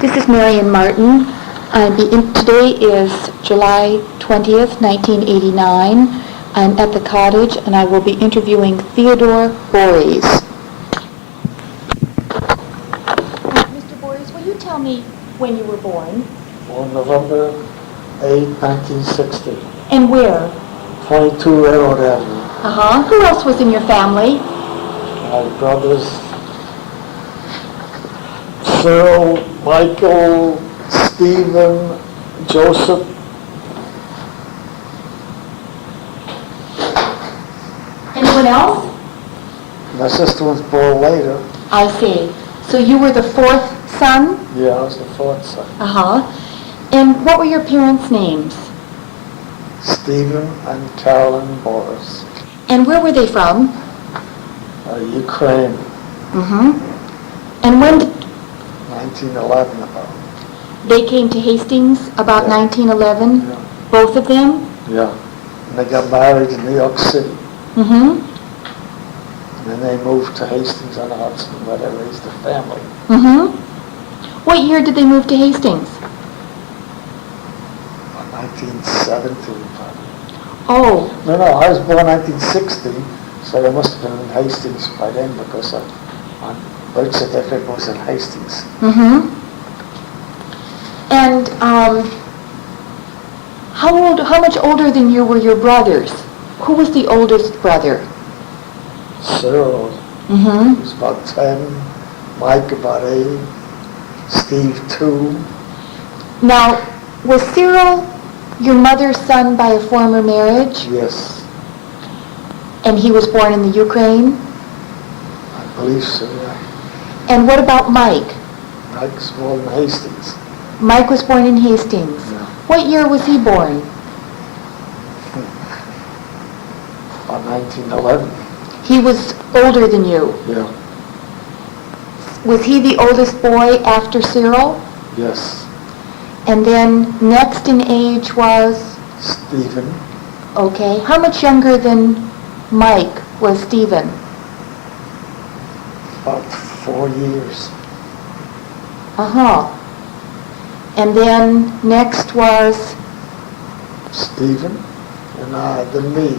This is Marian Martin. Today is July 20th, 1989. I'm at the cottage and I will be interviewing Theodore Borys. Mr. Borys, will you tell me when you were born? On November 8, 1960. And where? 22 Railroad Avenue. Uh-huh. Who else was in your family? My brothers, Cyril, Michael, Stephen, Joseph. Anyone else? My sister was born later. I see. So you were the fourth son? Yeah, I was the fourth son. Uh-huh. And what were your parents' names? Stephen and Carolyn Borys. And where were they from? Ukraine. Mm-hmm. And when 1911 about. they came to Hastings about Yeah. 1911? Yeah. Both of them? Yeah. And they got married in New York City. Mm-hmm. And then they moved to Hastings-on-Hudson where they raised a family. Mm-hmm. What year did they move to Hastings? 1917 probably. Oh, No, I was born 1960, so they must have been in Hastings by then because my birth certificate was in Hastings. mm-hmm. And how much older than you were your brothers? Who was the oldest brother? Cyril Mm-hmm. was about 10, Mike about 8, Steve 2. Now, was Cyril your mother's son by a former marriage? Yes, And he was born in the Ukraine? I believe so, yeah. And what about Mike? Mike was born in Hastings. Mike was born in Hastings. Yeah. What year was he born? About 1911. He was older than you. Yeah, Was he the oldest boy after Cyril? yes. And then next in age was, Stephen, okay, how much younger than Mike was Stephen? about 4 years. Uh-huh. And then next was, Stephen, and then me.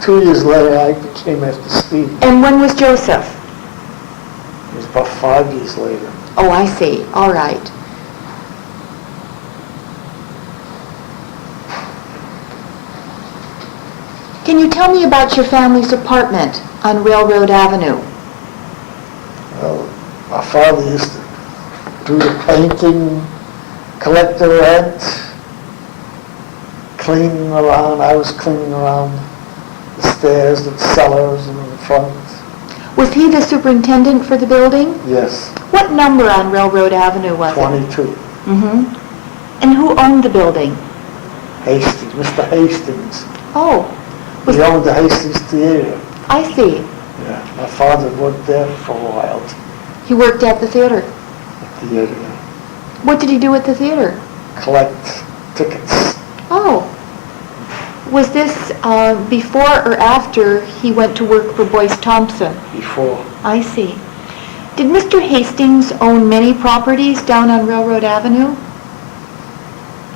2 years later, I came after Stephen. and when was Joseph? It was about 5 years later. Oh, I see. All right. Can you tell me about your family's apartment on Railroad Avenue? Well, my father used to do the painting, collect the rent, cleaning around. I was cleaning around the stairs, the cellars, and the front. Was he the superintendent for the building? Yes, What number on Railroad Avenue was it? 22. Mm-hmm. And who owned the building? Hastings, Mr. Hastings. Oh, He owned the Hastings Theater. I see. Yeah, my father worked there for a while. He worked at the theater. Theater, What did he do at the theater? collect tickets. Oh. Was this before or after he went to work for Boyce Thompson? Before. I see. Did Mr. Hastings own many properties down on Railroad Avenue?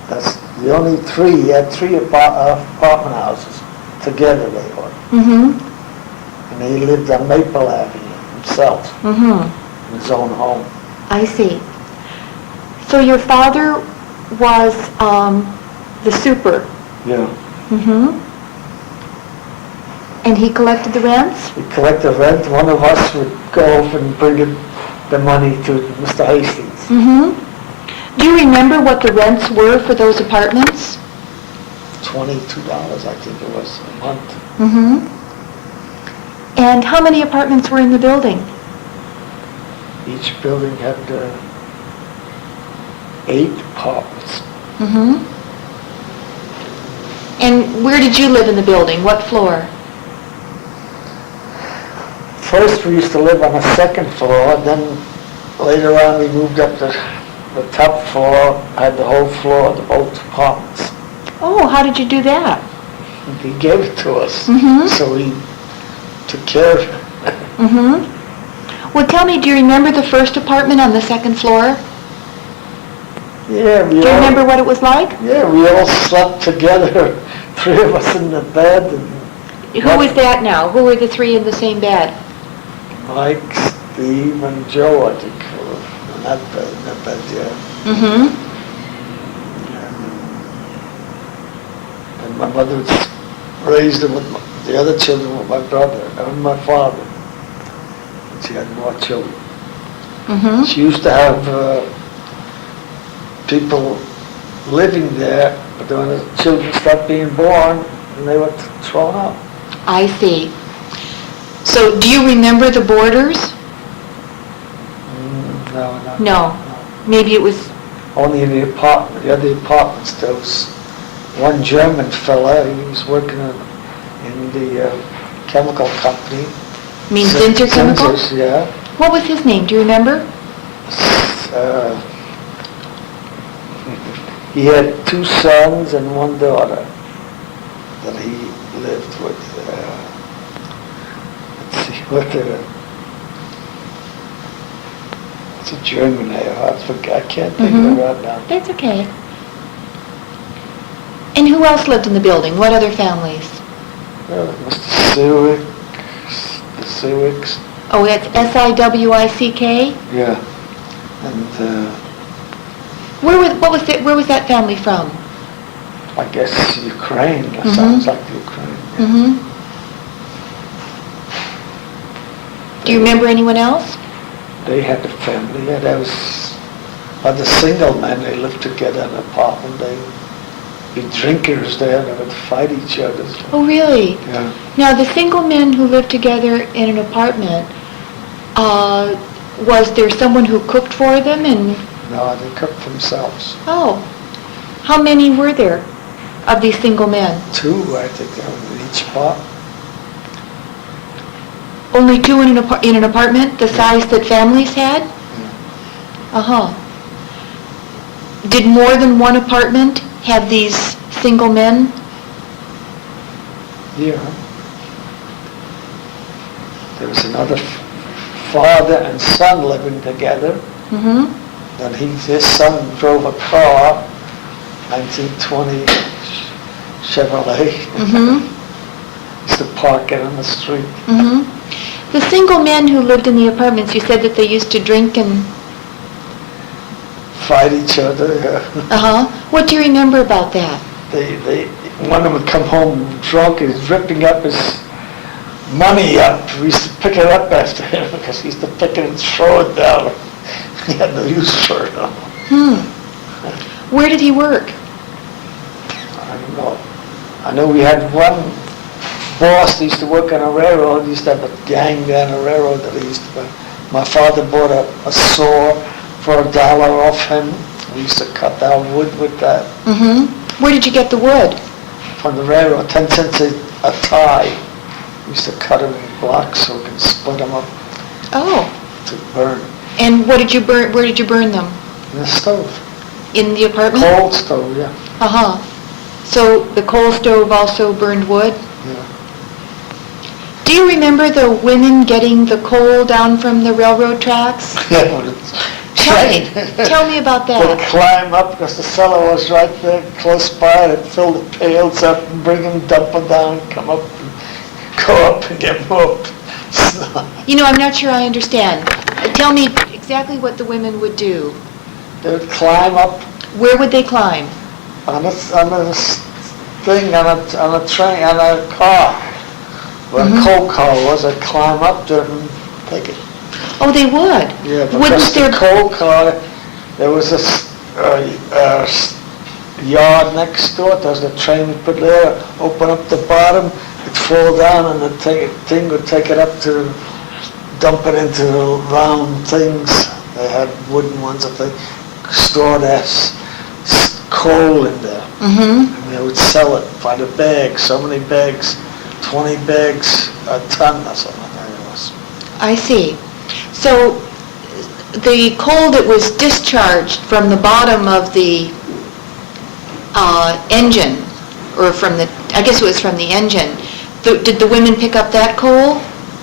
That's the only three. He had three apartment houses together they were. Mm-hmm. And he lived on Maple Avenue himself, Mm-hmm. in his own home. I see. So your father was the super? Yeah. Mm-hmm. And he collected the rents? We collected rent. One of us would go off and bring the money to Mr. Hastings. Mm-hmm. Do you remember what the rents were for those apartments? $22, I think it was, a month. Mm-hmm. And how many apartments were in the building? Each building had 8 apartments. Mm-hmm. And where did you live in the building? What floor? First, we used to live on the second floor, then later on we moved up to the top floor, had the whole floor, the both apartments. Oh, how did you do that? He gave it to us, Mhm. so we took care of it. Mm-hmm. Well, tell me, do you remember the first apartment on the second floor? Yeah, Do you remember what it was like? Yeah, we all slept together, three of us in the bed. And Who was that now? Who were the three in the same bed? Mike, Steve, and Joe, I think, were in that bed, yeah. Mm-hmm. And my mother raised them with the other children with my brother and my father. And she had more children. Mm-hmm. She used to have people living there, but then when the children stopped being born, and they were thrown out. I see. So, do you remember the boarders? No. No. Maybe it was... Only in the apartment. The other apartments, there was one German fella. He was working in the chemical company. You mean Zinsser Chemicals? Zinsser's, yeah. What was his name? Do you remember? He had two sons and one daughter that he lived with. Let's see what it's a German name. I can't think of it right now. That's okay. And who else lived in the building? What other families? Well, Mr. Sewick, the Sewicks. Oh, that's S-I-W-I-C-K? Yeah. And Where was that family from? I guess Ukraine. That sounds like Ukraine. Yeah. Mm-hmm. Do you remember anyone else? They had a family. Yeah, there was other single men. They lived together in an apartment. They'd be drinkers there. They would fight each other. Oh, really? Yeah. Now, the single men who lived together in an apartment, was there someone who cooked for them? And No, they cooked themselves. oh, how many were there of these single men? Two, I think, in each part. Only two in an apartment, the size that families had? Yeah. Uh-huh. Did more than one apartment have these single men? Yeah. There was another father and son living together. Mm-hmm. And his son drove a car, 1920 Chevrolet. Mm-hmm. Used to park it on the street. Mm-hmm. The single men who lived in the apartments, you said that they used to drink and... Fight each other. Yeah. Uh-huh. What do you remember about that? One of them would come home drunk, he's ripping up his money up. We used to pick it up after him because he used to pick it and throw it down. He had no use for it. Where did he work? I don't know. I know we had one boss that used to work on a railroad. He used to have a gang there on a railroad that he used to buy. My father bought a saw for $1 off him. We used to cut down wood with that. Mm-hmm. Where did you get the wood? From the railroad, 10 cents a tie. We used to cut them in blocks so we can split them up Oh. to burn. And what did you burn? Where did you burn them? In the stove. In the apartment? Coal stove, yeah. Uh-huh. So the coal stove also burned wood? Yeah. Do you remember the women getting the coal down from the railroad tracks? Yeah, but it's Tell me about They'd that. climb up because the cellar was right there close by. They'd fill the pails up and bring them, dump them down, come up and go up and get more snow. You know, I'm not sure I understand. Tell me exactly what the women would do. They would climb up Where would they climb? on a thing, on a train, on a car. Where a coal car was, they'd climb up there and take it. Oh, they would? Yeah, Wouldn't because there... the coal car, there was a yard next door. There was a train we put there, open up the bottom, it'd fall down and the thing would take it up to dump it into the round things. They had wooden ones that they stored as coal in there. Mm-hmm. And they would sell it by the bag, so many bags, 20 bags a ton or something like that it was. I see. So the coal that was discharged from the bottom of the engine, or from the, I guess it was from the engine, did the women pick up that coal?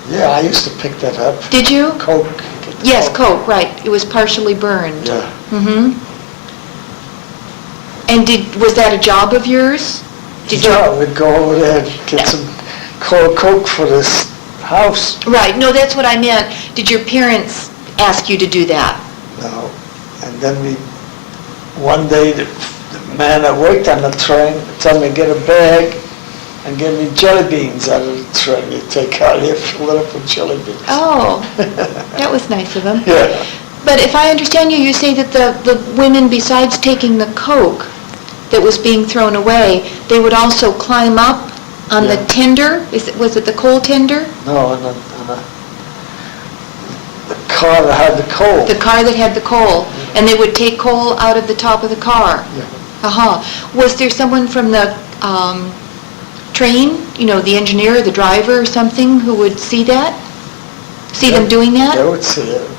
Yeah, I used to pick that up. Did you? Coke. Get the Yes, Coke, right. It was partially burned. Yeah. Mm-hmm. And was that a job of yours? Yeah, we'd go over there and get some Coke for this house. Right, no, that's what I meant. Did your parents ask you to do that? No. And then one day, the man that worked on the train told me to get a bag and give me jelly beans out of the train. You take out here, fill it up with jelly beans. Oh, that was nice of him. Yeah. But if I understand you, you say that the women, besides taking the Coke that was being thrown away, they would also climb up on the tender? Was it the coal tender? No, on the car that had the coal. The car that had the coal. And they would take coal out of the top of the car? Yeah. Uh-huh. Was there someone from the train, the engineer or the driver or something, who would see that? See them doing that? They would see it.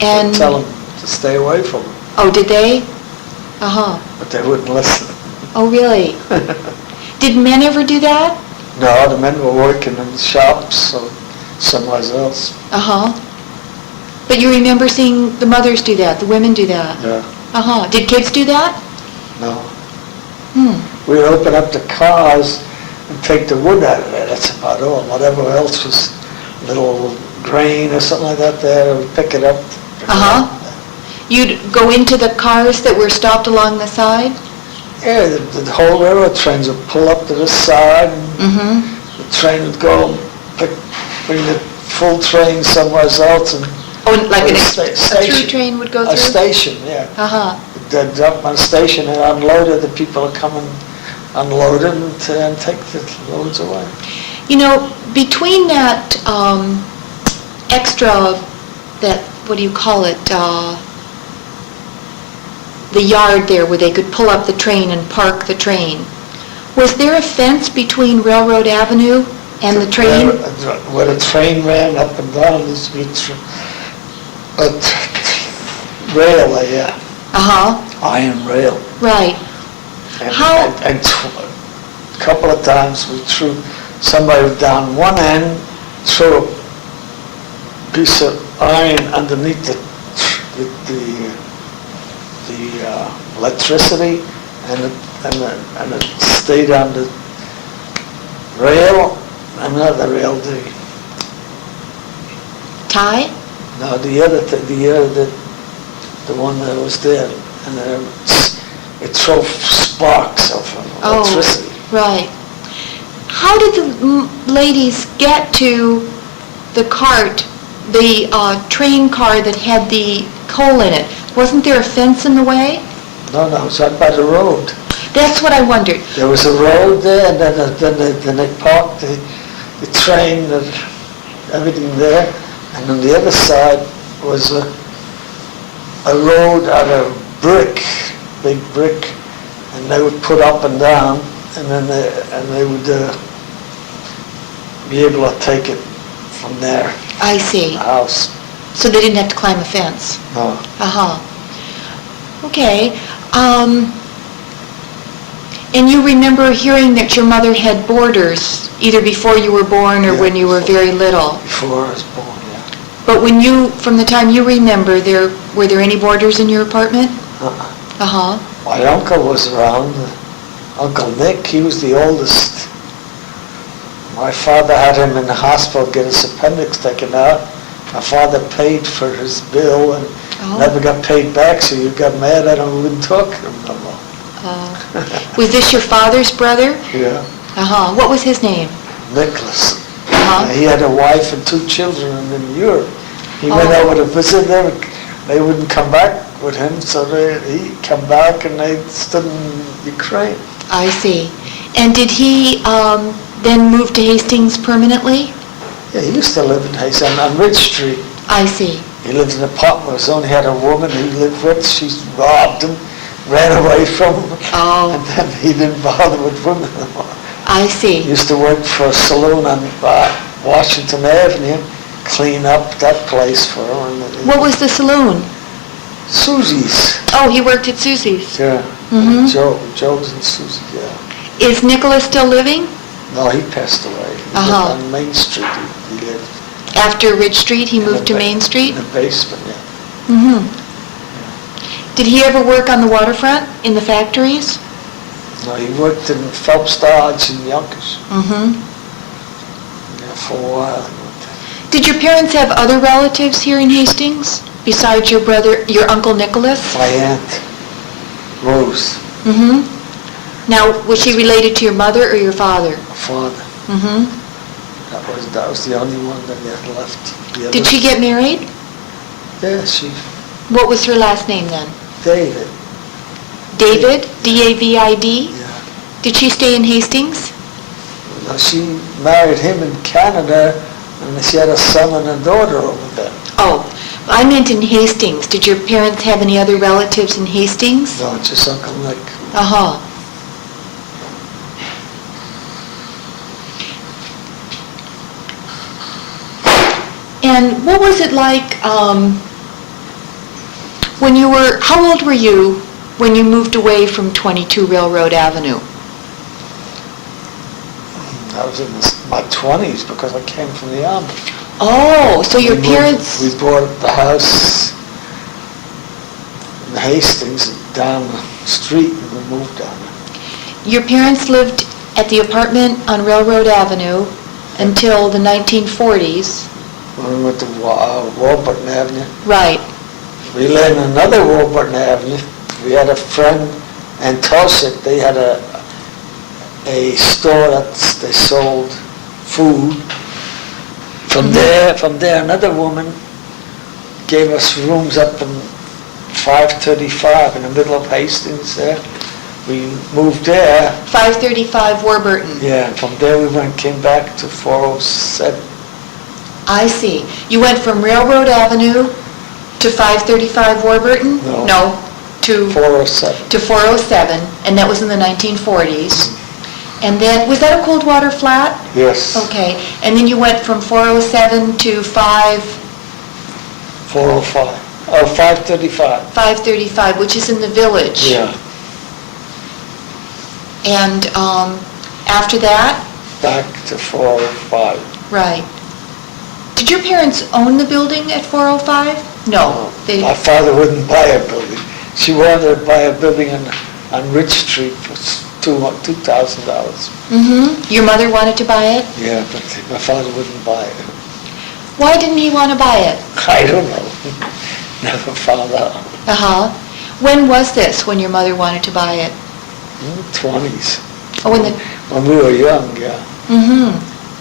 And They'd tell them to stay away from it. Oh, did they? Uh-huh. But they wouldn't listen. Oh, really? Did men ever do that? No, the men were working in the shops or somewhere else. Uh-huh. But you remember seeing the mothers do that, the women do that? Yeah. Uh-huh. Did kids do that? No. Hmm. We'd open up the cars and take the wood out of it. That's about all. Whatever else was little grain or something like that there, we'd pick it up. Uh-huh. You'd go into the cars that were stopped along the side? Yeah, the whole railroad trains would pull up to the side, and the train would go and bring the full train somewhere else. And Like a station. through train would go through? A station, yeah. Uh-huh. They'd dump on a station and unload it. The people would come and unload it and take the loads away. Between that extra, what do you call it, the yard there where they could pull up the train and park the train, was there a fence between Railroad Avenue and the train? Where the train ran up and down, this a rail, yeah. Uh-huh. Iron rail. Right. And a couple of times we threw somebody down one end, threw a piece of iron underneath the electricity, and it stayed on the rail. Another rail, Tie? no, the one that was there, and it threw sparks of electricity. Oh, right. How did the ladies get to the cart, the train car that had the coal in it? Wasn't there a fence in the way? No, it was out by the road. That's what I wondered. There was a road there, and then they parked the train and everything there, and on the other side was a road out of brick, big brick, and they would put up and down, and then they would be able to take it from there. I see. The house. So they didn't have to climb a fence? No. Uh-huh. Okay. And you remember hearing that your mother had boarders, either before you were born or when you were very little? Before I was born, yeah. But from the time you remember, were there any boarders in your apartment? Uh-uh. Uh-huh. My uncle was around, Uncle Nick, he was the oldest. My father had him in the hospital, get his appendix taken out. My father paid for his bill and never got paid back, so you got mad at him and wouldn't talk to him no more. Was this your father's brother? Yeah. Uh-huh. What was his name? Nicholas. Uh-huh. He had a wife and 2 children in Europe. He went over to visit them. They wouldn't come back with him, so he come back and they stood in Ukraine. I see. And did he then move to Hastings permanently? Yeah, he used to live in Hastings on Ridge Street. I see. He lived in an apartment. He only had a woman he lived with. She robbed him, ran away from him, and then he didn't bother with women anymore. I see. He used to work for a saloon on Washington Avenue, clean up that place for him. What was the saloon? Susie's. Oh, he worked at Susie's. Yeah. Mm-hmm. Joe's and Susie, yeah. Is Nicholas still living? No, he passed away. He lived on Main Street. He lived. After Ridge Street, he moved to Main Street? In the basement, yeah. Mm-hmm. Did he ever work on the waterfront, in the factories? No, he worked in Phelps Dodge in Yonkers. Mm-hmm. Yeah, for a while. He worked there. Did your parents have other relatives here in Hastings, besides your brother, your Uncle Nicholas? My aunt, Rose, Mm-hmm. Now, was she related to your mother or your father? my father. Mm-hmm. That was the only one that had left. The Did she get married? Yeah, she, What was her last name then? David. David? D-A-V-I-D? Yeah. Did she stay in Hastings? Now, she married him in Canada, and she had a son and a daughter over there. Oh, I meant in Hastings. Did your parents have any other relatives in Hastings? No, just Uncle Nick. Uh-huh. And what was it like when you were, how old were you when you moved away from 22 Railroad Avenue? I was in my 20s because I came from the army. Oh, so your parents... We bought the house in Hastings down the street and we moved down there. Your parents lived at the apartment on Railroad Avenue until the 1940s. When we went to Warburton Avenue. Right. We lived in another Warburton Avenue. We had a friend, Antosik, they had a store that they sold food. From there, another woman gave us rooms up in 535 in the middle of Hastings there. We moved there. 535 Warburton. Yeah, and from there we came back to 407. I see. You went from Railroad Avenue to 535 Warburton? No. To 407. To 407, and that was in the 1940s. And then, was that a cold water flat? Yes. Okay, and then you went from 407 to 405. 535. 535, which is in the village. Yeah. And after that? Back to 405. Right. Did your parents own the building at 405? No. My father wouldn't buy a building. She wanted to buy a building on Ridge Street for $2,000. Mm-hmm. Your mother wanted to buy it? Yeah, but my father wouldn't buy it. Why didn't he want to buy it? I don't know. Never found out. Uh-huh. When was this, when your mother wanted to buy it? In the 20s. Oh, When we were young, yeah. Mm-hmm.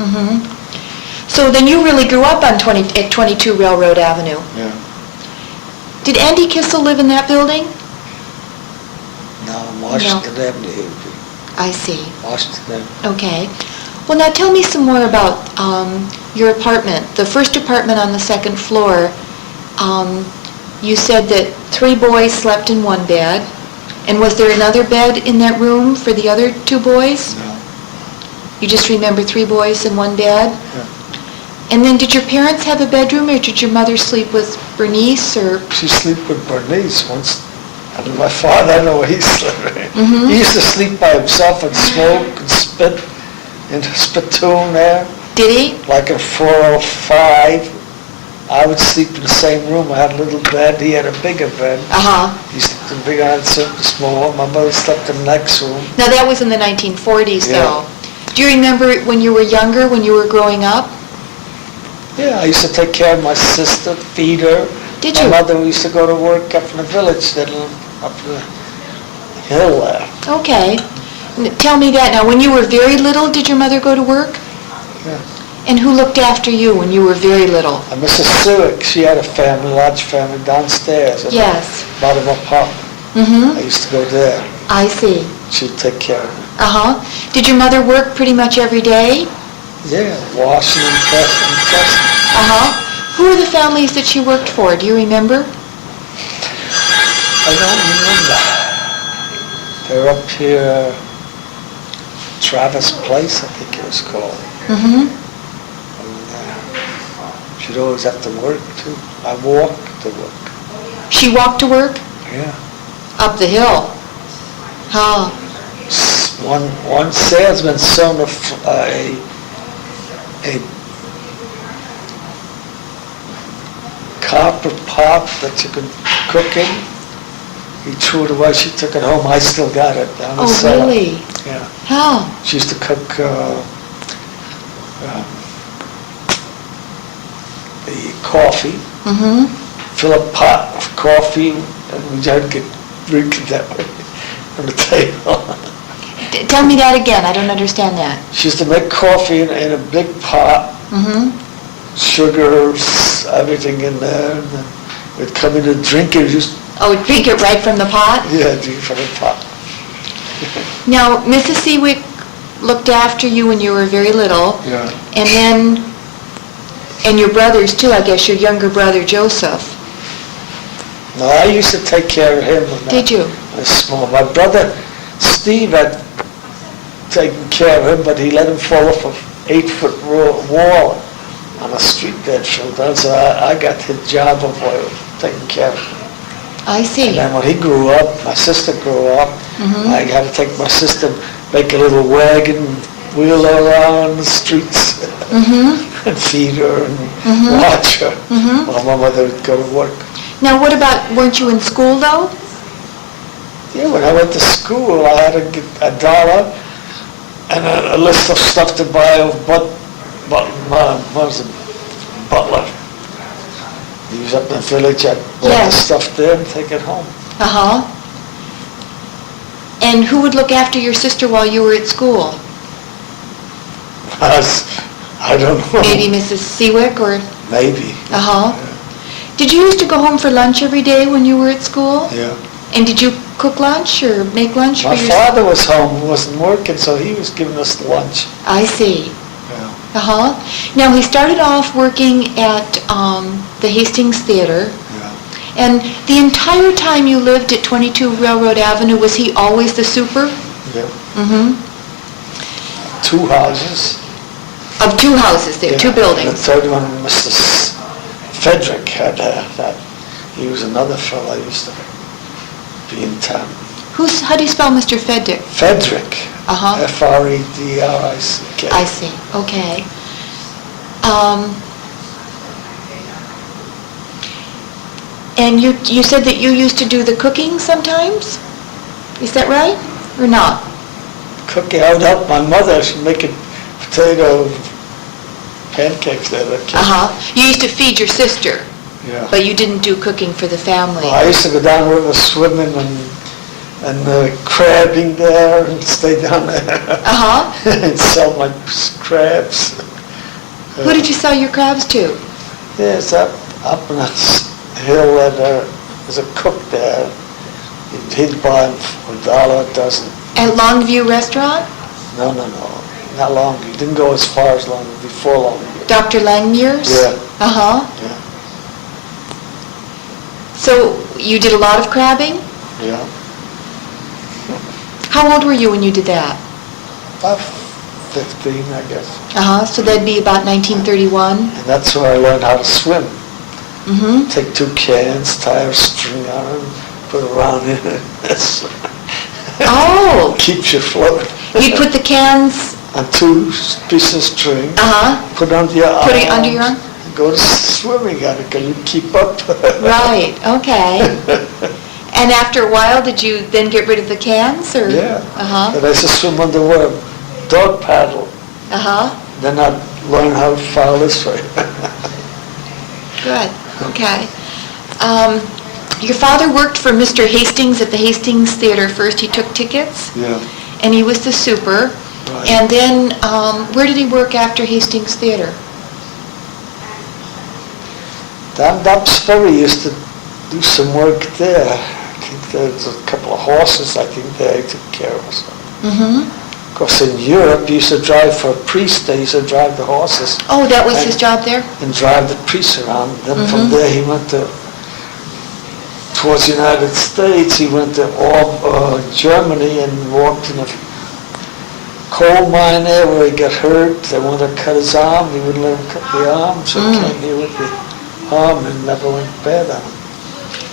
Mm-hmm. So then you really grew up on 22 Railroad Avenue. Yeah. Did Andy Kissel live in that building? No, Washington Avenue. I see. Washington Avenue. Okay. Well, now tell me some more about your apartment. The first apartment on the second floor, you said that 3 boys slept in one bed. And was there another bed in that room for the other 2 boys? No. You just remember 3 boys in one bed? Yeah. And then did your parents have a bedroom, or did your mother sleep with Bernice, or? She slept with Bernice once. And my father, I don't know where he slept. Mm-hmm. He used to sleep by himself and smoke and spit in the spittoon there. Did he? Like in 405. I would sleep in the same room. I had a little bed. He had a bigger bed. Uh-huh. He slept in the bigger, I had slept in the small. My mother slept in the next room. Now that was in the 1940s, Yeah. though. Do you remember when you were younger, when you were growing up? Yeah, I used to take care of my sister, feed her. Did My you? mother used to go to work up in the village, up the hill there. Okay. Tell me that now. When you were very little, did your mother go to work? Yeah. And who looked after you when you were very little? And Mrs. Sewick, she had a family, large family downstairs. At Yes. the bottom of pop. Mm-hmm. I used to go there. I see. She'd take care of me. Uh-huh. Did your mother work pretty much every day? Yeah, washing and pressing and pressing. Uh-huh. Who are the families that she worked for? Do you remember? I don't remember. They're up here, Travis Place, I think it was called. Mm-hmm. And she'd always have to work too. I walked to work. She walked to work? Yeah. Up the hill. Huh. One salesman sold a copper pot that you could cook in. He threw it away. She took it home. I still got it down the Oh, cellar. really? Yeah. How? She used to cook the coffee, Mm-hmm. fill a pot of coffee, and we just get drinking that way on the table. Tell me that again. I don't understand that. She used to make coffee in a big pot, Mm-hmm. sugars, everything in there, and then we'd come in and drink it. Just Oh, drink it right from the pot? yeah, drink from the pot. Now, Mrs. Seawick looked after you when you were very little, Yeah. and then, and your brothers too, I guess, your younger brother Joseph. No, I used to take care of him when Did you? I was small. My brother Steve had taken care of him, but he let him fall off an 8-foot wall on a street that fell down, so I got the job of taking care of him. I see. And then when he grew up, my sister grew up, Mhm. I had to take my sister, make a little wagon, wheel her around the streets, Mm-hmm. and feed her and Mhm. watch her Mhm. while my mother would go to work. Now, what about, weren't you in school though? Yeah, when I went to school, I had to get $1 and a list of stuff to buy of Butler. He was up in the village, I'd bought the Yes. stuff there and take it home. Uh-huh. And who would look after your sister while you were at school? I don't know. Maybe Mrs. Seawick or, Maybe. uh-huh. Did you used to go home for lunch every day when you were at school? Yeah. And did you cook lunch or make lunch My for your... father was home, he wasn't working, so he was giving us lunch. I see. Yeah. Uh-huh. Now, he started off working at the Hastings Theater, Yeah. and the entire time you lived at 22 Railroad Avenue, was he always the super? Yeah. Mm-hmm. 2 houses. Of 2 houses there, Yeah. 2 The buildings. third one, Mr. Frederick had that. He was another fellow I used to be in town. How do you spell Mr. Fedrick? Frederick. Uh-huh. Fredrick. I see, okay. And you said that you used to do the cooking sometimes? Is that right, or not? Cooking, I would help my mother. She'd make potato pancakes there. Uh-huh. You used to feed your sister, Yeah. but you didn't do cooking for the family. Well, I used to go down the river swimming and crabbing there and stay down there Uh-huh. and sell my crabs. Who did you sell your crabs to? Yeah, it's up on a hill and there's a cook there. He'd buy them for $1 a dozen. At Longview Restaurant? No, not long. He didn't go as far as long, before Longview. Dr. Langmuir's? Yeah. Uh-huh. Yeah. So you did a lot of crabbing? Yeah. How old were you when you did that? About 15, I guess. Uh-huh, so that'd be about 1931? And that's where I learned how to swim. Mm-hmm. Take 2 cans, tie a string on it, put it around in it. Oh! Keeps you floating. You'd put the cans, On 2 pieces of string, uh-huh, put it under your arm. put it under your arm? Go to swimming on it, can you keep up? Right, okay. And after a while, did you then get rid of the cans, or? Yeah. Uh-huh, And I used to swim underwater, dog paddle. uh-huh, Then I'd learn how to follow this way. good, okay. Your father worked for Mr. Hastings at the Hastings Theater first. He took tickets, Yeah. and he was the super. Right. And then, where did he work after Hastings Theater? Down Dobbs-Ferry used to do some work there. I think there's a couple of horses, I think they took care of us. Mm-hmm. Of course, in Europe, he used to drive for a priest. They used to drive the horses Oh, that was his job there? and drive the priests around. Then from Mhm. there, he went towards the United States. He went to Germany and walked in a coal mine there where he got hurt. They wanted to cut his arm. He wouldn't let him cut the arm, so he came here with the arm and never went bad on him.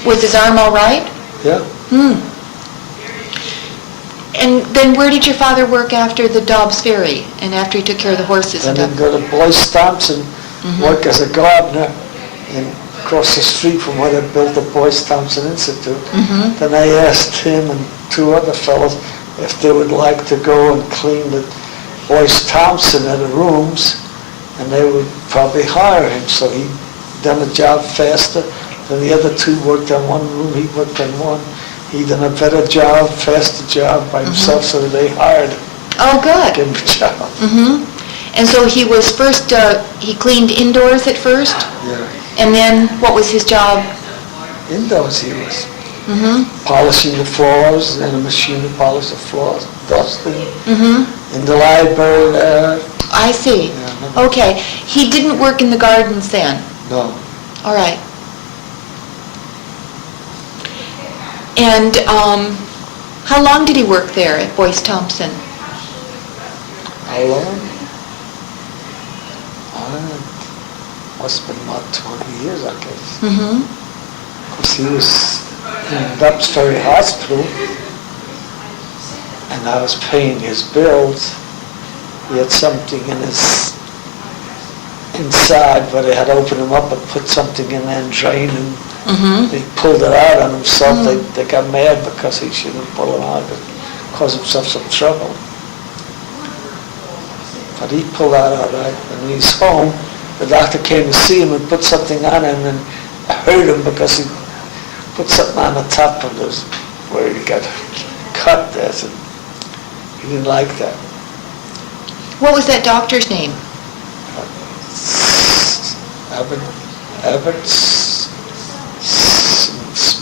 Was his arm all right? Yeah. Hmm. And then where did your father work after the Dobbs Ferry and after he took care of the horses Then and he'd stuff? go to Boyce Thompson, Mhm. work as a gardener in across the street from where they built the Boyce Thompson Institute. Mm-hmm. Then I asked him and two other fellows if they would like to go and clean the Boyce Thompson in the rooms, and they would probably hire him. So he done the job faster than the other two worked on one room, he worked on one. He done a better job, faster job by himself, so that they hired him. Oh, good. Give him a job. Mm-hmm. And so he was first, he cleaned indoors at first? Yeah. And then what was his job? Indoors he was. Mm-hmm. Polishing the floors, and a machine to polish the floors, dusting. Mm-hmm. In the library there. I see. Yeah, Okay. He didn't work in the gardens then? No. All right. And how long did he work there at Boyce Thompson? How long? Must have been about 20 years, I guess. Mm-hmm. Because he was in Dubbs Ferry Hospital, and I was paying his bills. He had something in his inside, but they had opened him up and put something in there and drained him. Mm-hmm. He pulled it out on himself. They got mad because he shouldn't pull it out and cause himself some trouble. But he pulled that out right. When he's home, the doctor came to see him and put something on him and hurt him because he put something on the top of this where he got cut there. So he didn't like that. What was that doctor's name?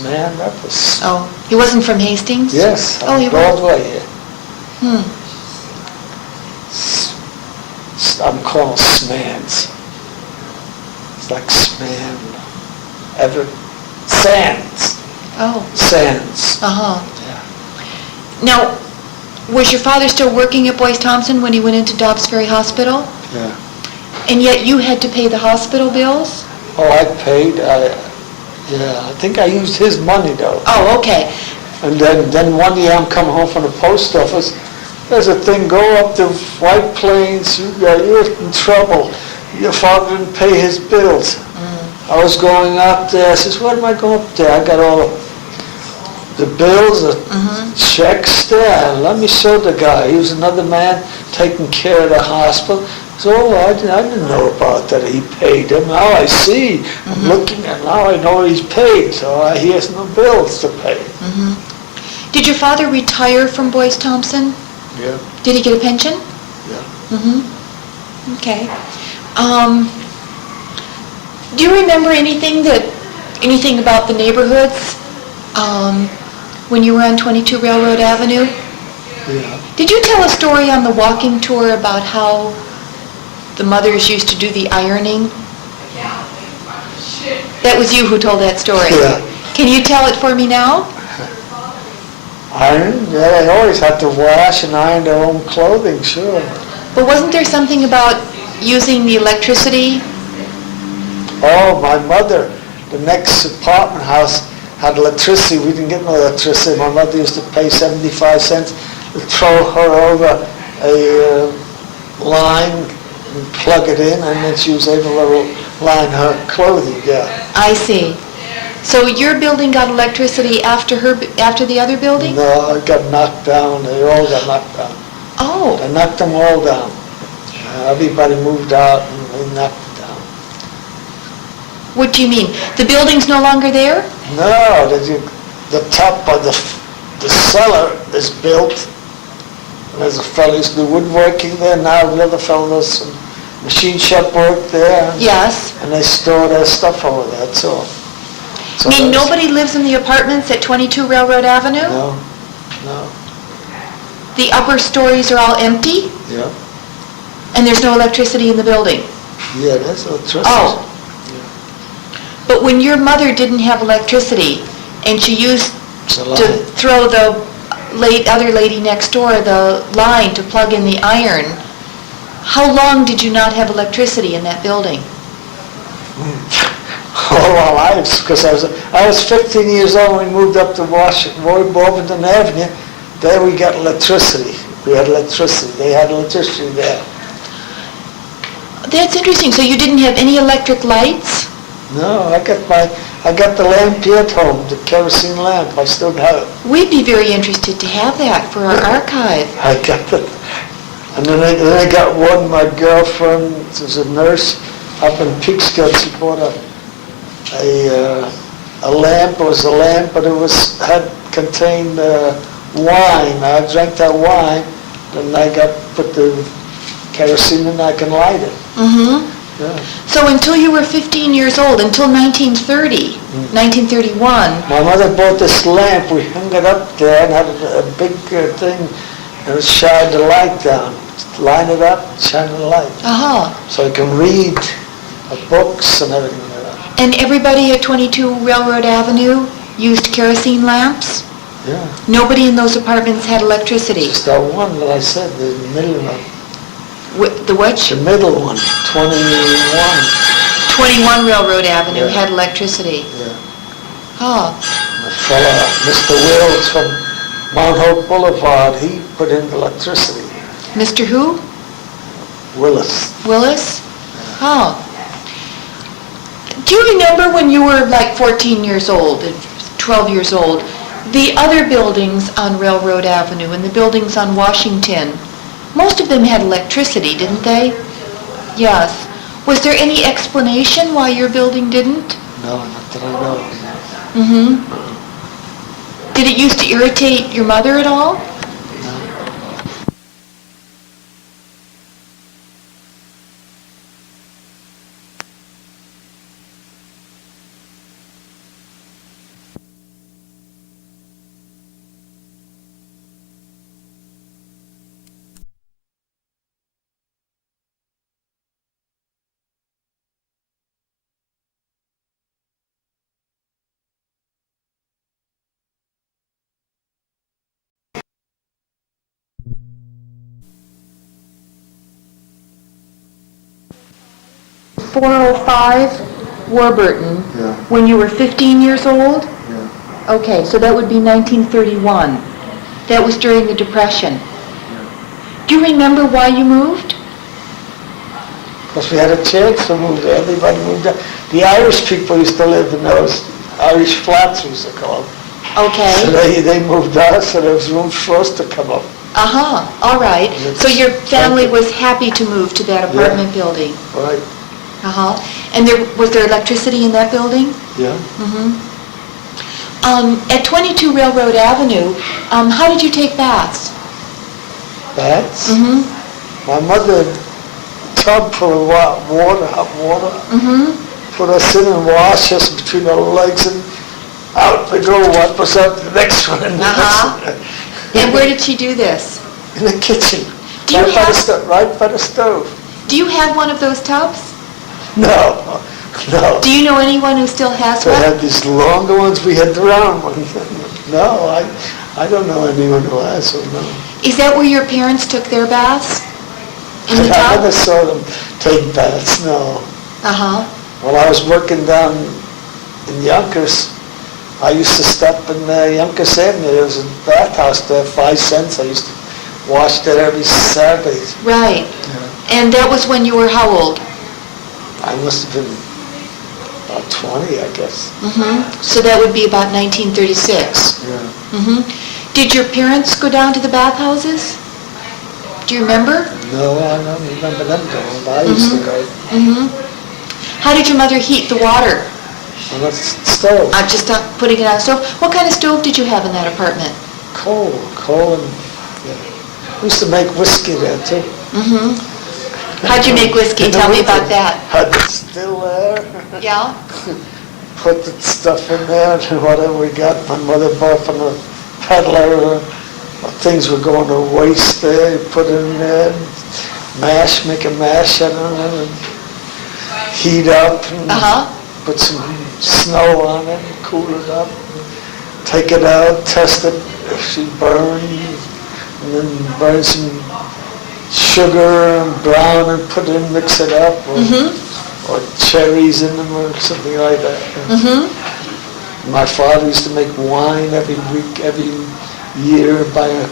Man, that was... Oh, he wasn't from Hastings? Yes, Oh, he was. Broadway, yeah. I'm calling Smans. It's like Sman. Sands. Oh. Sands. Uh-huh. Yeah. Now, was your father still working at Boyce Thompson when he went into Dobbs Ferry Hospital? Yeah. And yet you had to pay the hospital bills? Oh, I paid. I think I used his money though. Oh, okay. And then one year I'm coming home from the post office. There's a thing, go up to White Plains, you're in trouble. Your father didn't pay his bills. I was going up there, I says, what am I going up there? I got all the bills, the checks there. Let me show the guy. He was another man taking care of the hospital. So I didn't know about that. He paid him. Now I see. I'm looking and now I know he's paid. So he has no bills to pay. Did your father retire from Boyce Thompson? Yeah. Did he get a pension? Yeah. Okay. Do you remember anything about the neighborhoods when you were on 22 Railroad Avenue? Yeah. Did you tell a story on the walking tour about how the mothers used to do the ironing? That was you who told that story. Yeah. Can you tell it for me now? Iron? Yeah, they always had to wash and iron their own clothing, sure. But wasn't there something about using the electricity? Oh, my mother, the next apartment house had electricity. We didn't get no electricity. My mother used to pay 75 cents to throw her over a line and plug it in, and then she was able to line her clothing, yeah. I see. So your building got electricity after the other building? No, it got knocked down. They all got knocked down. Oh. They knocked them all down. Everybody moved out and they knocked it down. What do you mean? The building's no longer there? No, the top of the cellar is built. And there's a fellow who used to do woodworking there. Now the other fellow does some machine shop work there. Yes. And they store their stuff over there, that's all. So You mean nobody lives in the apartments at 22 Railroad Avenue? No. The upper stories are all empty? Yeah. And there's no electricity in the building? Yeah, there's electricity. Oh. But when your mother didn't have electricity and she used to throw the other lady next door the line to plug in the iron, how long did you not have electricity in that building? All our lives, because I was 15 years old when we moved up to Washington Avenue. There we got electricity. We had electricity. They had electricity there. That's interesting. So you didn't have any electric lights? No, I got the lamp here at home, the kerosene lamp. I still have it. We'd be very interested to have that for our archive. I got it. And then I got one, my girlfriend was a nurse up in Peekskill. She bought a lamp. It was a lamp, but it contained wine. I drank that wine, then I put the kerosene in, I can light it. Mm-hmm. Yeah. So until you were 15 years old, until 1930, 1931. My mother bought this lamp. We hung it up there and had a big thing, and it shined the light down. Line it up, shine the light. Uh-huh. So I can read books and everything like that. And everybody at 22 Railroad Avenue used kerosene lamps? Yeah. Nobody in those apartments had electricity? Just that one that I said, the middle one. The which? The middle one, 21. 21 Railroad Avenue Yeah. had electricity? Yeah. Oh. The fella, Mr. Wills from Mount Hope Boulevard, he put in electricity. Mr. who? Willis. Willis? Oh. Do you remember when you were like 14 years old, 12 years old, the other buildings on Railroad Avenue and the buildings on Washington, most of them had electricity, didn't they? Yes. Was there any explanation why your building didn't? No, not that I know. Mm-hmm. Did it used to irritate your mother at all? No. 405 Warburton, Yeah. when you were 15 years old? Yeah. Okay, so that would be 1931. That was during the Depression. Do you remember why you moved? Because we had a chance to move there. Everybody moved out. The Irish people used to live in those Irish flats, we used to call them. So Okay. they moved out, so there was room for us to come up. Uh-huh, all right. So your family was happy to move to that apartment building? Right. Uh-huh. And was there electricity in that building? Yeah. Mm-hmm. At 22 Railroad Avenue, how did you take baths? Bats. Mm-hmm. My mother tub full of water, hot water, Mm-hmm. put us in and wash us between our legs, and out we go, wipe us out the next one. And the Uh-huh. next one. And where did she do this? In the kitchen, Do you right by the have- stove. Right by the stove. Do you have one of those tubs? No, no. Do you know anyone who still has They one? had these longer ones. We had the round ones. No, I don't know anyone who has one. No. Is that where your parents took their baths? In the I never tub? saw them take baths. No. Uh-huh. When I was working down in Yonkers, I used to stop in Yonkers Avenue. There was a bathhouse there, 5 cents. I used to wash there every Saturday. Right. Yeah. And that was when you were how old? I must have been about 20, I guess. Mm-hmm. So that would be about 1936. Yeah. Mm-hmm. Did your parents go down to the bathhouses? Do you remember? No, I don't remember them going, but I used to go Mm-hmm. How did your mother heat the water? on the stove. Just putting it on the stove? What kind of stove did you have in that apartment? Coal, and yeah. We used to make whiskey there too. Mm-hmm. How'd you make whiskey? Tell me about that. Had it still there. Yeah? Put the stuff in there and whatever we got. My mother bought from the peddler. Things were going to waste there. You put it in there. Make a mash out of it and heat up. And Uh-huh. put some snow on it and cool it up. Take it out, test it if she burned. And then burn some sugar and brown and put it in, mix it up, or cherries in them or something like that. Mm-hmm. My father used to make wine every week, every year, buy a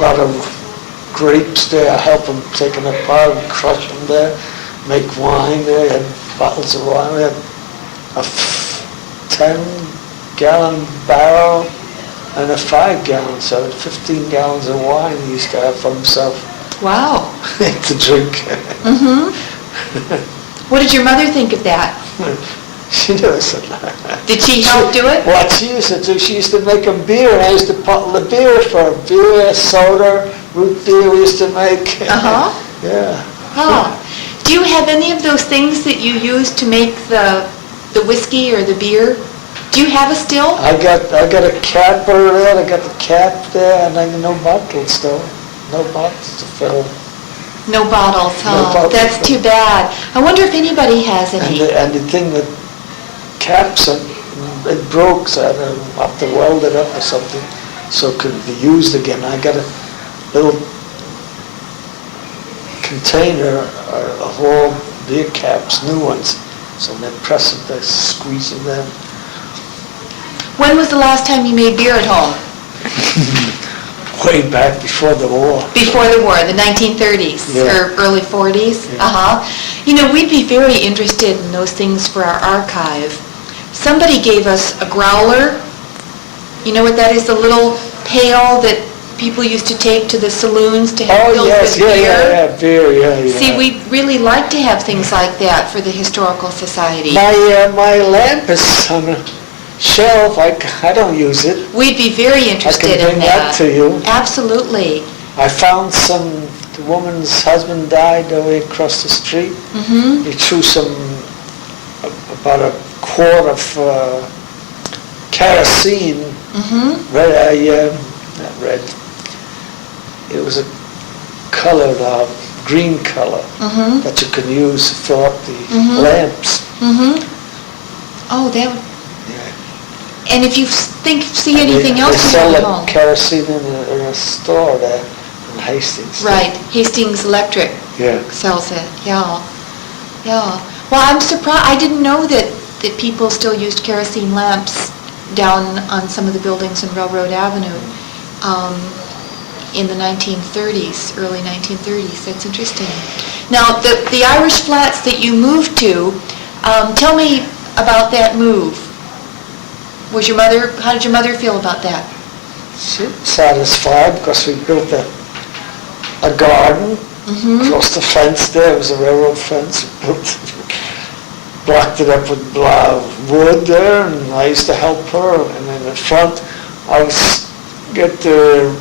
lot of grapes there. I help him take them apart and crush them there, make wine there, and bottles of wine. We had a 10-gallon barrel and a 5-gallon, so 15 gallons of wine he used to have for himself Wow. to drink. Mm-hmm. What did your mother think of that? She never said that. Did she help do it? What she used to do, she used to make him beer, and I used to bottle the beer for him. Beer, soda, root beer we used to make. Uh-huh. Yeah. Oh. Do you have any of those things that you used to make the whiskey or the beer? Do you have a still? I got a cap over there, I got the cap there, and I got no bottles though. No bottles to fill. No bottles, huh? No bottles. That's too bad. I wonder if anybody has any. And the thing that caps, it broke, so I had to have to weld it up or something so it could be used again. I got a little container of all beer caps, new ones. So they press it, they squeeze them in. When was the last time you made beer at home? Way back before the war. Before the war, the 1930s Yeah. or early 40s? Yeah. Uh-huh. You know, we'd be very interested in those things for our archive. Somebody gave us a growler. You know what that is? The little pail that people used to take to the saloons to have filled with beer. Beer, yeah. See, we'd really like to have things like that for the Historical Society. My lamp is on a shelf. I don't use it. We'd be very I interested can bring in that to you. Absolutely. I found the woman's husband died away across the street. Mm-hmm. He threw about a quart of kerosene, Mm-hmm. not red. It was a colored, green color Mm-hmm. that you can use to fill up the Mhm. lamps. Mm-hmm. Oh, that would... Yeah. And if you see And anything else they you sell have at that home. kerosene in a store there in Hastings. Right, Hastings Electric Yeah. sells it, yeah. Yeah. Well, I'm surprised, I didn't know that people still used kerosene lamps down on some of the buildings in Railroad Avenue in the 1930s, early 1930s. That's interesting. Now, the Irish Flats that you moved to, tell me about that move. How did your mother feel about that? She was satisfied because we built a garden Mm-hmm. across the fence there. It was a railroad fence. We built blocked it up with wood there, and I used to help her. And in the front, I would get the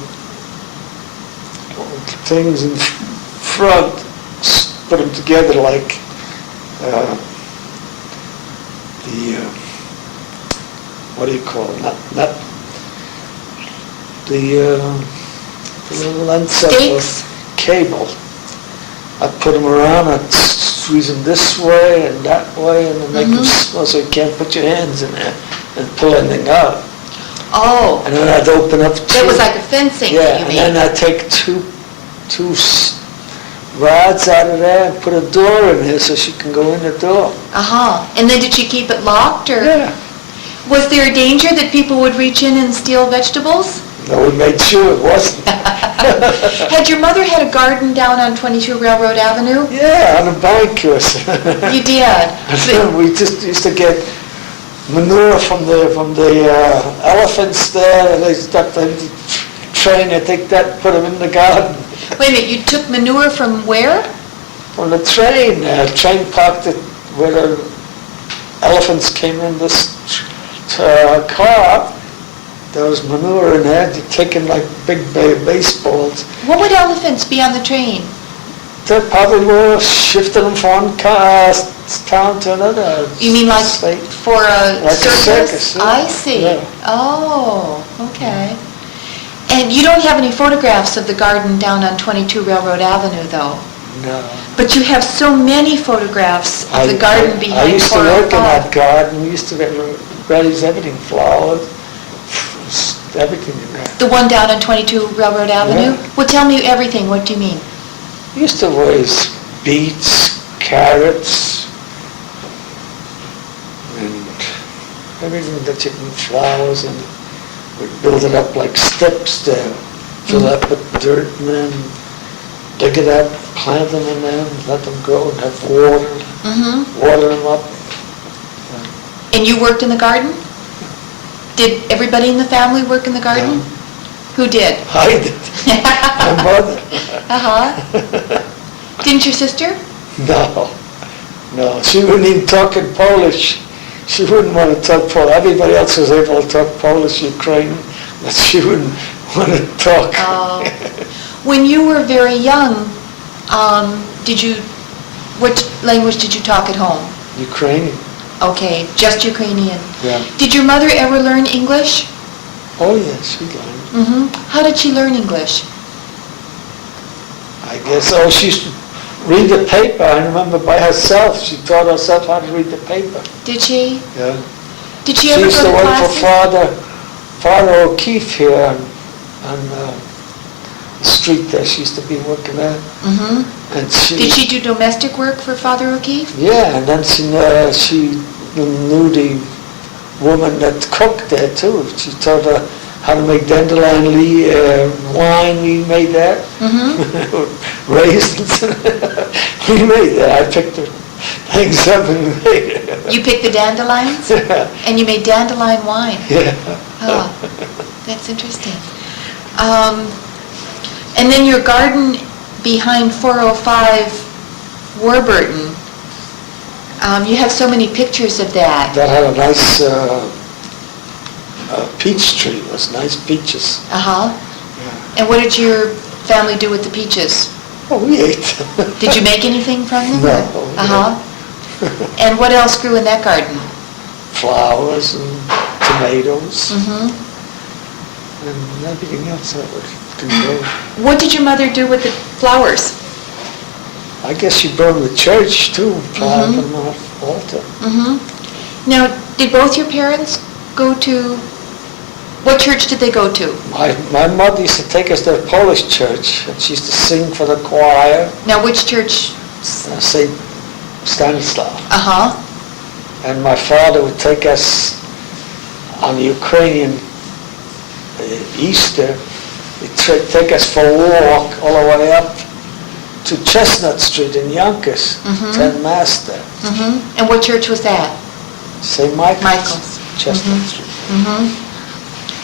things in front, put them together like what do you call it? Not the lengths of Stakes? cable. I'd put them around, I'd squeeze them this way and that way, and then make them small so you can't put your hands in there and pull anything out. Oh, And then I'd open up that was like a fencing that you and then made. I'd take two rods out of there and put a door in here so she can go in the door. Uh-huh. And then did she keep it locked, or? Yeah. Was there a danger that people would reach in and steal vegetables? No, we made sure it wasn't. Had your mother had a garden down on 22 Railroad Avenue? Yeah, on a bank. You did. We just used to get manure from the elephants there, and they stuck the train, they take that, put them in the garden. Wait a minute, you took manure from where? From the train parked it where the elephants came in this car. There was manure in there, they're taking like big baseballs. What would elephants be on the train? They probably were shifting them from one town to another. You mean like state. for a Like a circus? circus, yeah. I see. Yeah. Oh, okay. And you don't have any photographs of the garden down on 22 Railroad Avenue, though? No. But you have so many photographs of the garden behind 405. I used to work in that garden. We used to raise everything, flowers, everything in there. The one down on 22 Railroad Avenue? Yeah. Well, tell me everything. What do you mean? We used to raise beets, carrots, and everything that you can, flowers, and we'd build it up like steps there. Fill up with dirt and then dig it up, plant them in there, and let them grow and have water, Mm-hmm. water them up. And you worked in the garden? Did everybody in the family work in the garden? No. Who did? I did. My mother. Uh-huh. Didn't your sister? No. She wouldn't even talk in Polish. She wouldn't want to talk Polish. Everybody else was able to talk Polish, Ukrainian, but she wouldn't want to talk. Oh. When you were very young, what language did you talk at home? Ukrainian. Okay, just Ukrainian. Yeah. Did your mother ever learn English? Oh, yes, she learned. Mm-hmm. How did she learn English? I guess, she used to read the paper. I remember by herself. She taught herself how to read the paper. Did she? Yeah. Did she She ever used go to to work classes? for Father O'Keefe here on the street there. She used to be working there. Mm-hmm. And Did she do domestic work for Father O'Keefe? Yeah, and then she knew the woman that cooked there too. She taught her how to make dandelion wine. We made that. Mm-hmm. Raisins. We made that. I picked the things up and made it. You picked the dandelions? Yeah. And you made dandelion wine? Yeah. Oh, that's interesting. And then your garden behind 405 Warburton, you have so many pictures of that. That had a nice peach tree. It was nice peaches. Uh-huh. Yeah. And what did your family do with the peaches? Oh, we ate. Did you make anything from them? No. Uh-huh. And what else grew in that garden? Flowers and tomatoes Mm-hmm. and everything else that could grow. What did your mother do with the flowers? I guess she brought them to church too, planted Mhm. them on the altar. Mm-hmm. Now, did both your parents go to, what church did they go to? My mother used to take us to a Polish church, and she used to sing for the choir, Now, which church? St. Stanislav. Uh-huh. And my father would take us on the Ukrainian Easter. He'd take us for a walk all the way up to Chestnut Street in Yonkers, Mhm. attend Mass there. Mm-hmm. And what church was that? St. Michael's, Michael's. Chestnut Mhm. Street. Mm-hmm.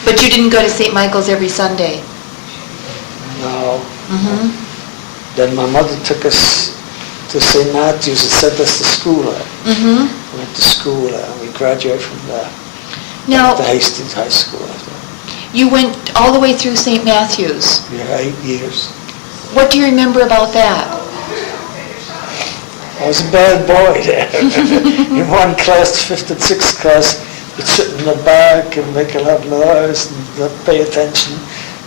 But you didn't go to St. Michael's every Sunday? No. Mm-hmm. Then my mother took us to St. Matthew's and sent us to school there. Mm-hmm. We went to school there, and we graduated from there. Now, To Hastings High School after. you went all the way through St. Matthew's. Yeah, 8 years. What do you remember about that? I was a bad boy there. In one class, 5th and 6th class, you'd sit in the back and make a lot of noise and not pay attention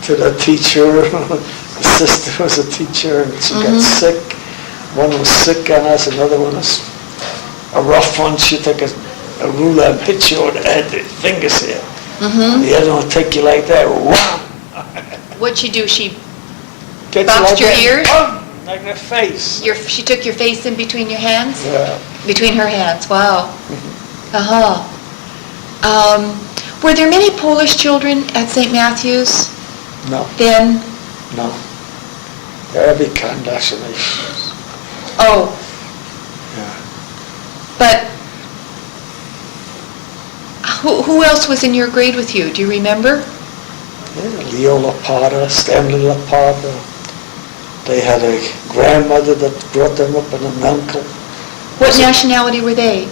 to the teacher. The sister was a teacher and she got sick. One was sick on us, another one was a rough one. She'd take a ruler and hit you on the head, the fingers here. Mm-hmm. The other one would take you like that. Wham! What'd she do? She Get boxed your that, ears? boom, like the face. She took your face in between your hands? Yeah. Between her hands, wow. Uh-huh. Were there many Polish children at St. Matthew's No, then? no. Every kind nationality. Oh, Yeah. but who else was in your grade with you? Do you remember? Yeah, Leo Lapata, Stanley Lapata. They had a grandmother that brought them up and an uncle. What nationality were they?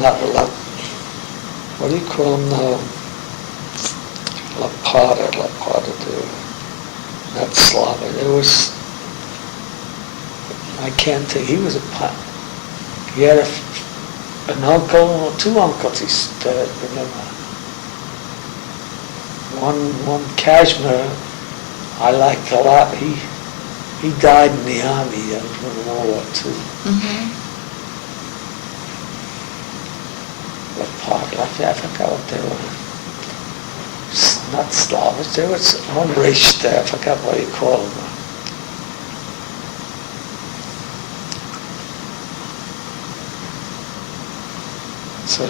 Not a lot. What do you call them now? Lapata, not Slavic. It was, I can't think, he was he had an uncle, or 2 uncles, I remember. One Kashmir I liked a lot. He died in the army in World War II. Mm-hmm. I forgot what they were. Not Slavic, there was one race there, I forgot what you call them. So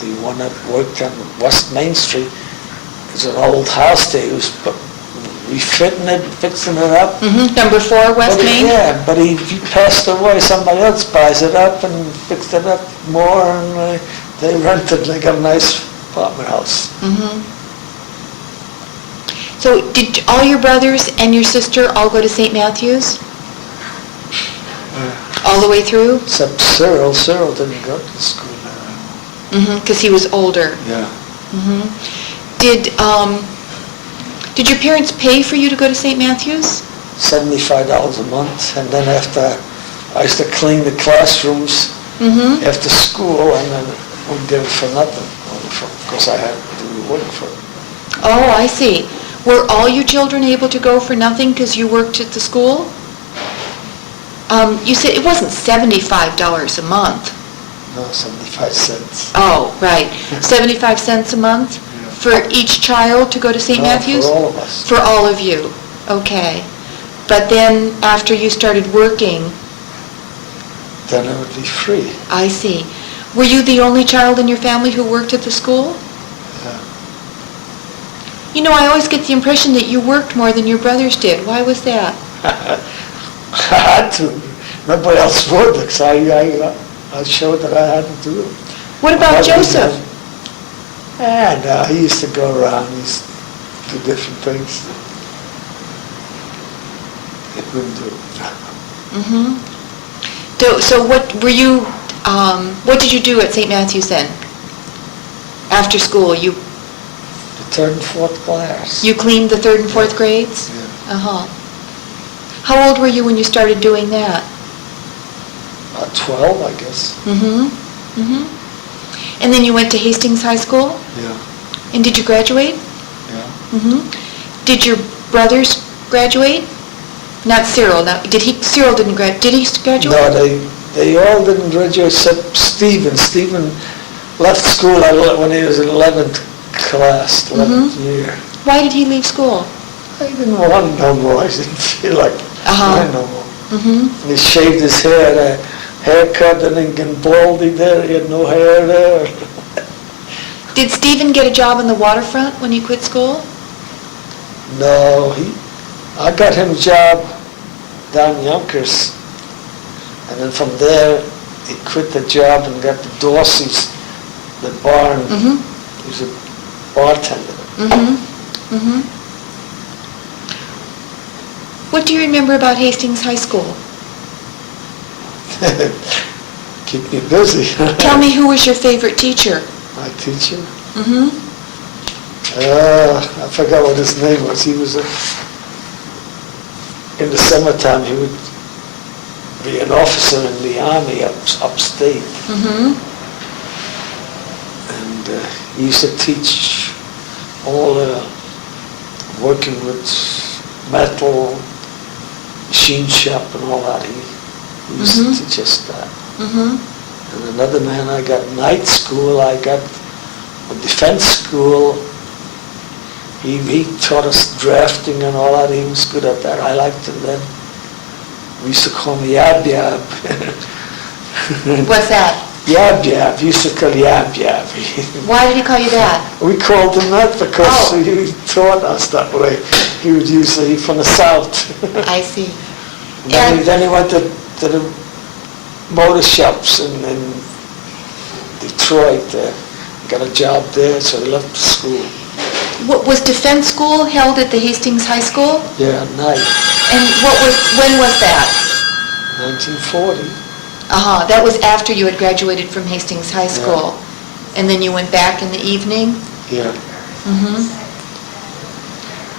the one that worked on West Main Street, there's an old house there, refitting it, fixing it up. Number 4 West But Main? yeah, but he passed away, somebody else buys it up and fixed it up more, and they rented, they got a nice apartment house. So did all your brothers and your sister all go to St. Matthew's? All the way through? Except Cyril. Cyril didn't go to school there. Because he was older. Yeah. Did your parents pay for you to go to St. Matthew's? $75 a month, and then after, I used to clean the classrooms after school, and then we'd get it for nothing, because I had to do work for it. Oh, I see. Were all your children able to go for nothing because you worked at the school? You said it wasn't $75 a month. No, 75 cents. Oh, right. 75 cents a month for each child to go to St. No, Matthew's? for all of us. For all of you. Okay. But then after you started working, Then it would be free. I see. Were you the only child in your family who worked at the school? Yeah. You know, I always get the impression that you worked more than your brothers did. Why was that? I had to. Nobody else would, because I showed that I had to do it. What about Joseph? And he used to go around, he used to do different things. He couldn't do it. So what were you, what did you do at St. Matthew's then? After school, The third and fourth class. you cleaned the 3rd and 4th grades? Yeah. How old were you when you started doing that? 12, I guess. And then you went to Hastings High School? Yeah. And did you graduate? Yeah. Did your brothers graduate? Not Cyril. Cyril didn't graduate. Did he graduate? No, they all didn't graduate except Stephen. Stephen left school when he was in 11th class, 11th year. Why did he leave school? He didn't want it no more. He didn't feel like it no more. And he shaved his hair, had a haircut, and then get baldy there. He had no hair there. Did Stephen get a job on the waterfront when he quit school? No, I got him a job down in Yonkers, and then from there he quit the job and got the Dorsey's, the bar, and he was a bartender. What do you remember about Hastings High School? Keep me busy. Tell me, who was your favorite teacher? My teacher? I forgot what his name was. He was in the summertime, he would be an officer in the army upstate. And he used to teach all working with metal, machine shop and all that. He used to teach us that. And another man, I got night school, I got a defense school. He taught us drafting and all that. He was good at that. I liked him then. We used to call him Yab Yab. What's that? Yab Yab. He used to call Yab Yab. Why did he call you that? We called him that because he taught us that way. He was usually from the South. I see. Then he went to the motor shops in Detroit. Got a job there, so he left school. What was defense school held at the Hastings High School? Yeah, at night. And when was that? 1940. That was after you had graduated from Hastings High School. And then you went back in the evening? Yeah.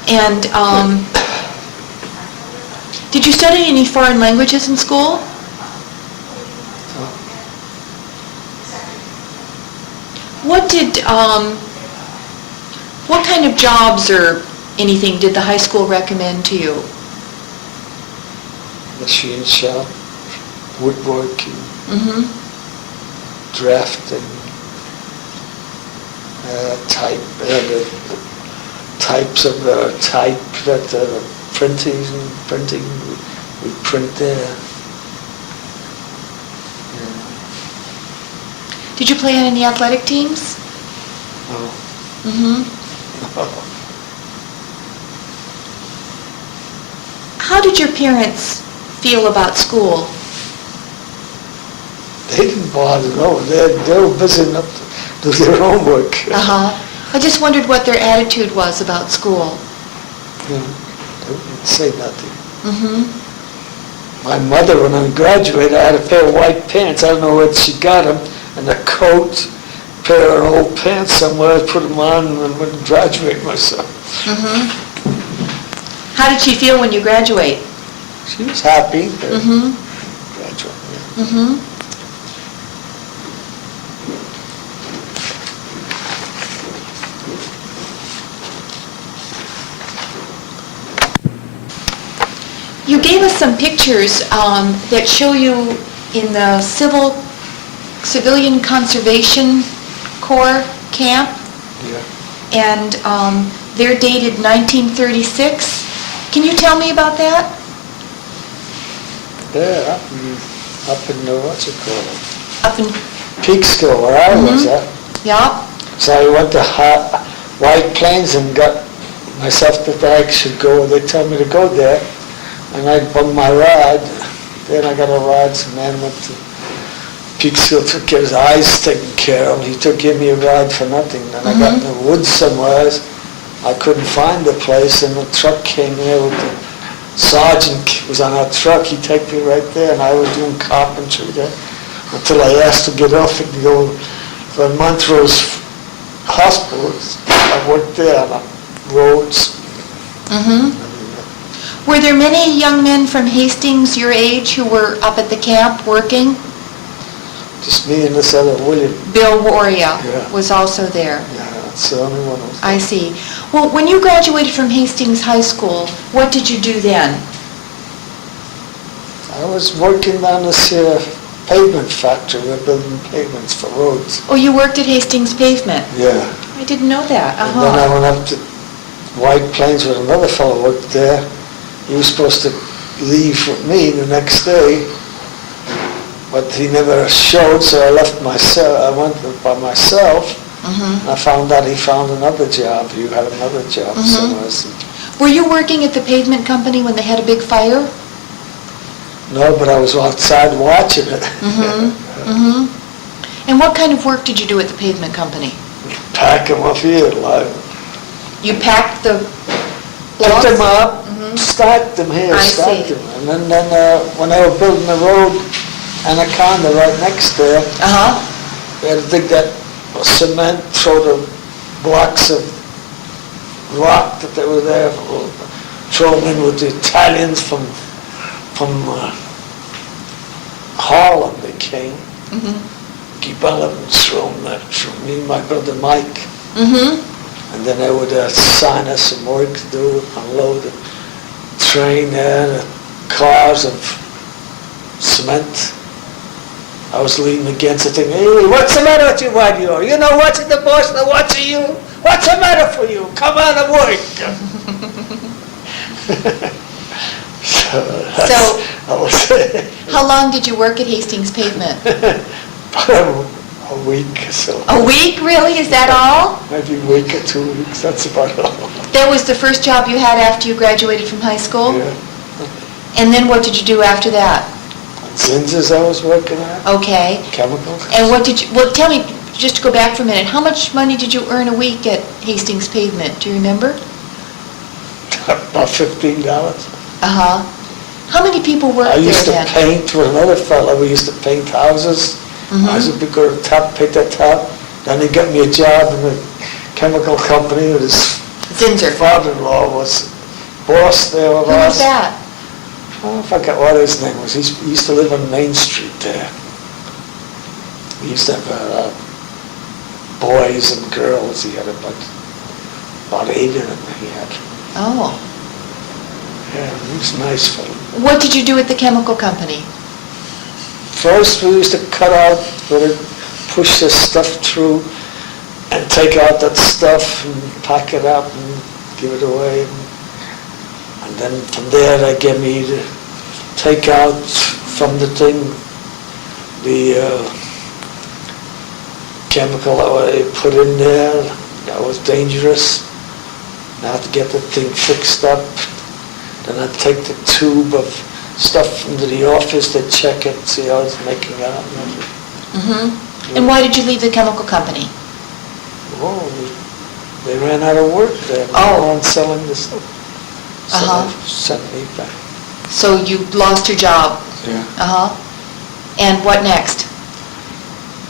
And did you study any foreign languages in school? What kind of jobs or anything did the high school recommend to you? Machine shop, woodworking, drafting, the types of type that printing, we print there. Did you play on any athletic teams? No. How did your parents feel about school? They didn't bother, no. They were busy enough to do their homework. I just wondered what their attitude was about school. Yeah, they wouldn't say nothing. Mm-hmm. My mother, when I graduated, I had a pair of white pants. I don't know where she got them, and a coat, pair of old pants somewhere. I put them on and went and graduated myself. Mm-hmm. How did she feel when you graduate? She was happy. Mm-hmm. Graduate, yeah. Mm-hmm. You gave us some pictures that show you in the Civilian Conservation Corps camp, Yeah. and they're dated 1936. Can you tell me about that? There, up in the, what's it called? Up in, Peekskill, where I was at. yeah. So I went to White Plains and got myself that I should go. They told me to go there, and I bought my ride. Then I got a ride. Some man went to Peekskill to get his eyes taken care of. He gave me a ride for nothing. Then I got in the woods somewhere. I couldn't find the place, and the truck came there with the sergeant was on our truck. He took me right there, and I was doing carpentry there until I asked to get off and go for Montrose Hospital. I worked there on the roads. Mm-hmm. Were there many young men from Hastings your age who were up at the camp working? Just me and this other William. Bill Warria Yeah. was also there. Yeah, that's the only one. I see. Well, when you graduated from Hastings High School, what did you do then? I was working on this pavement factory. We're building pavements for roads. Oh, you worked at Hastings Pavement. Yeah. I didn't know that. And then I went up to White Plains with another fellow who worked there. He was supposed to leave with me the next day, but he never showed, so I left myself. I went by myself. Mm-hmm. I found out he found another job. You had another job somewhere. Were you working at the pavement company when they had a big fire? No, but I was outside watching it. Mm-hmm. Mm-hmm. And what kind of work did you do at the pavement company? Pack them up here, like. You packed the Pick blocks? them up, Mhm. stack them here, I stack see. them. And then when they were building the road, Anaconda right next there, Uh-huh. they had to dig that cement, throw the blocks of rock that they were there, throw them in with the Italians from Harlem. They came. Mm-hmm. Keep on and throw them there. Me and my brother Mike. Mm-hmm. And then they would assign us some work to do, unload the train there, the cars of cement. I was leaning against the thing. Hey, what's the matter with you, my dear? You know what's in the boss, now what's in you? What's the matter for you? Come on and work. So, I was how long did you work at Hastings Pavement? a week or so. A week, really? Is that all? Maybe a week or 2 weeks, that's about all. That was the first job you had after you graduated from high school? Yeah. And then what did you do after that? Zinz's I was working at, Okay. chemicals. And what did you, well, tell me, just to go back for a minute, how much money did you earn a week at Hastings Pavement? Do you remember? About $15. Uh-huh. How many people worked I there used to then? paint with another fellow. We used to paint houses. Mhm. I used to go to the top, paint that top. Then he got me a job in a chemical company with his Zinzer. father-in-law was boss there with Who us. was that? Oh, I forgot what his name was. He used to live on Main Street there. He used to have boys and girls. He had about 8 of them he had. Oh. Yeah, he was a nice fellow. What did you do at the chemical company? First, we used to cut out, push this stuff through and take out that stuff and pack it up and give it away. And then from there, they gave me to take out from the thing the chemical that they put in there. That was dangerous. Now to get the thing fixed up, Then I'd take the tube of stuff into the office, they'd check it, see how it's making out and everything. Mm-hmm. And why did you leave the chemical company? Oh, they ran out of work there. Oh. On selling the stuff. So Uh-huh. they sent me back. So you lost your job? Yeah. Uh-huh. And what next?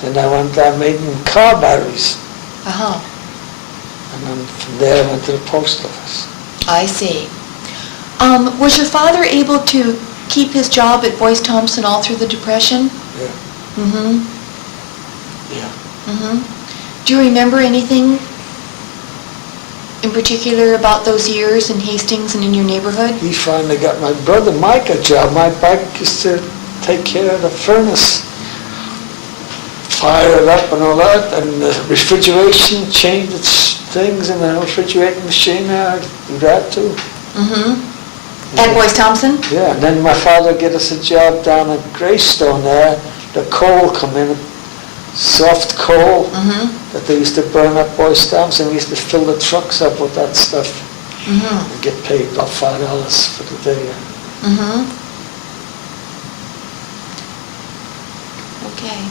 Then I made car batteries. Uh-huh. And then from there I went to the post office. I see. Was your father able to keep his job at Boyce Thompson all through the Depression? Yeah. Mm-hmm. Yeah. Mm-hmm. Do you remember anything in particular about those years in Hastings and in your neighborhood? He finally got my brother Mike a job. My bike used to take care of the furnace, fire it up and all that, and the refrigeration, change its things in the refrigerating machine there, I'd do that too. Mm-hmm. At Boyce Thompson? Yeah, and then my father get us a job down at Greystone there. The coal come in, soft coal that they used to burn up Boyce Thompson. We used to fill the trucks up with that stuff and get paid about $5 for the day. Mm-hmm. Okay.